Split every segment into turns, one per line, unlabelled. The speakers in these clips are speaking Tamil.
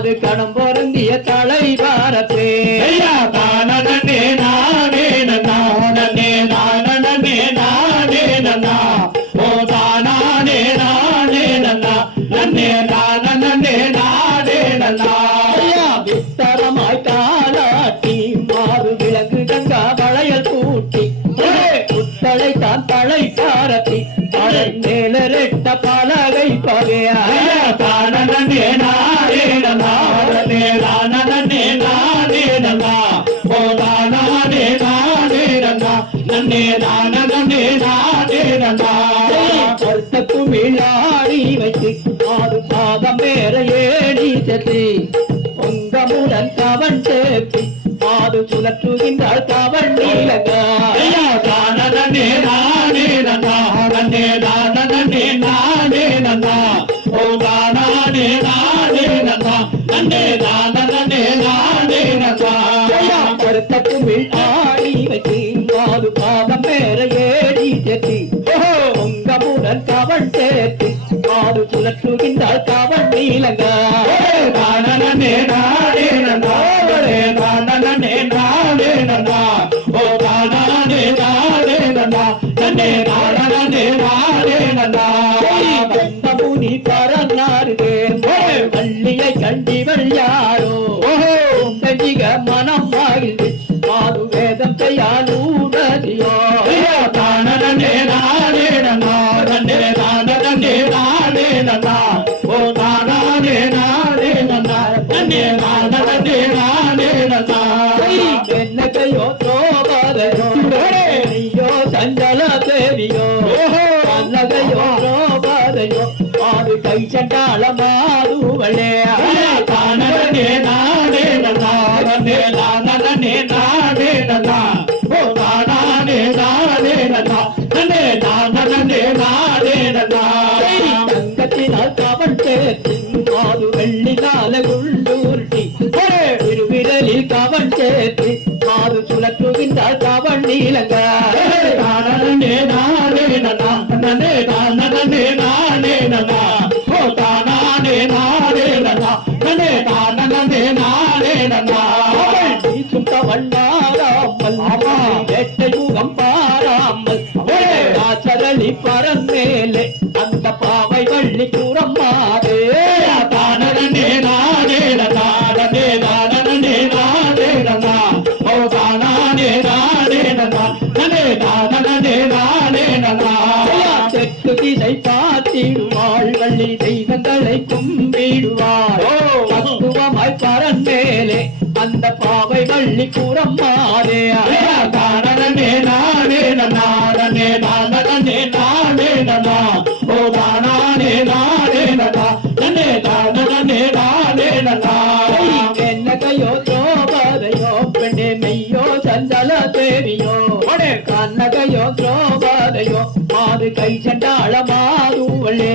தனம் பொருந்திய தலை பாரத்தே
தானே நானே நன்னே நானே நானே நன்னா ஓ தானே நானே நன்னா நன்னே நானே நானே நன்னா
விஸ்தரமாய் தாளாட்டி மாறு விலங்கு கங்கா வளையல் கூட்டி புத்தளை தான் தலை பாரத்தி மேலரெட்ட பலகை பகையா.
தானே நானே
குமிழாடி வைத்து ஆறு பாதம் வேற ஏடி செத்தி பொங்கமுடன் கவன் சேர்த்து மாது சுழற்றுகின்றாள் கவன் நீலகா
ஐயா தானே நானே நன்னா நன்னே நானே நானே ஓ தானே நானே நன்னே நானே
கருத்த குமிழ் கவன் நீலகா
தானே நானே நன்னா நன்னே நானே நன்னா ஓ தானே நானே நன்னா நன்னே நானே நானே நன்னா
முனி பரநாருகே பள்ளியை கண்டிவள் யாரோ கஞ்சிக மனம் மகிழ்ந்து மாது வேதம் கையாலூடதியோ
தானே நானே நன்னா நன்னே நானே நானே நன்னா ஓ தானே நானே நன்னா நன்னே நானே நானே நன்னா
தங்கத்தினால் கவன் சேர்த்து மாது வெள்ளினால மாது சுழற்றுகின்றால் கவன் வள்ளி தெய்வங்களை கும்பிடுவாள் தத்துவமாய் பரன் மேலே அந்த பாவை வள்ளி கூறம்மாதே
தானே நானே நன்னே நானே நானே. நன்னா ஓ தானே நானே நன்னா நன்னே நானே நானே. நன்னா
தேவியோ கண்ணகையோ திரௌபதையோ மாது கை சென்றாள மாதுவள்ளே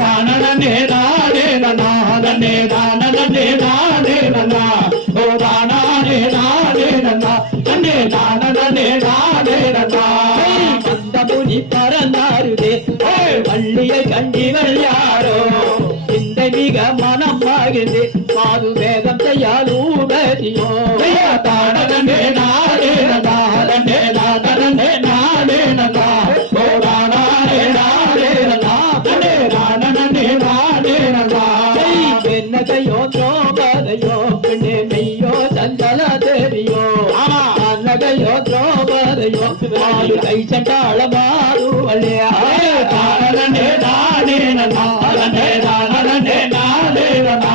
தானே நானே நன்னா தானே நானே நானே. நன்னா ஓ தானே நானே நன்னா நன்னே தானே நானே நன்னா
அந்த முனி பறந்தாருதே வள்ளியை கண்டிவள் யாரோ? இந்த மிக மனம் மகிழ்ந்து மாது வேதம் செய்யாலூடதியோ
தானே
திரௌபதையோ மாது கை சண்டாள மாதுவள்ளே
தானே நானே நன்னா நன்னே நானே நானே நன்னா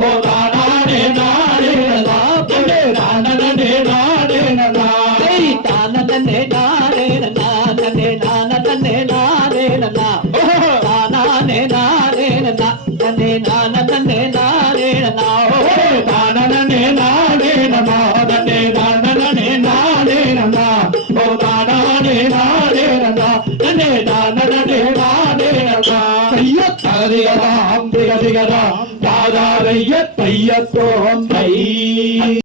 ஓ தானே நானே நன்னா நன்னே நானே நானே நன்னா
நன்னே நானே நானே நன்னா
தைய தரிகதாம் தாதாரைய தையத்தோம்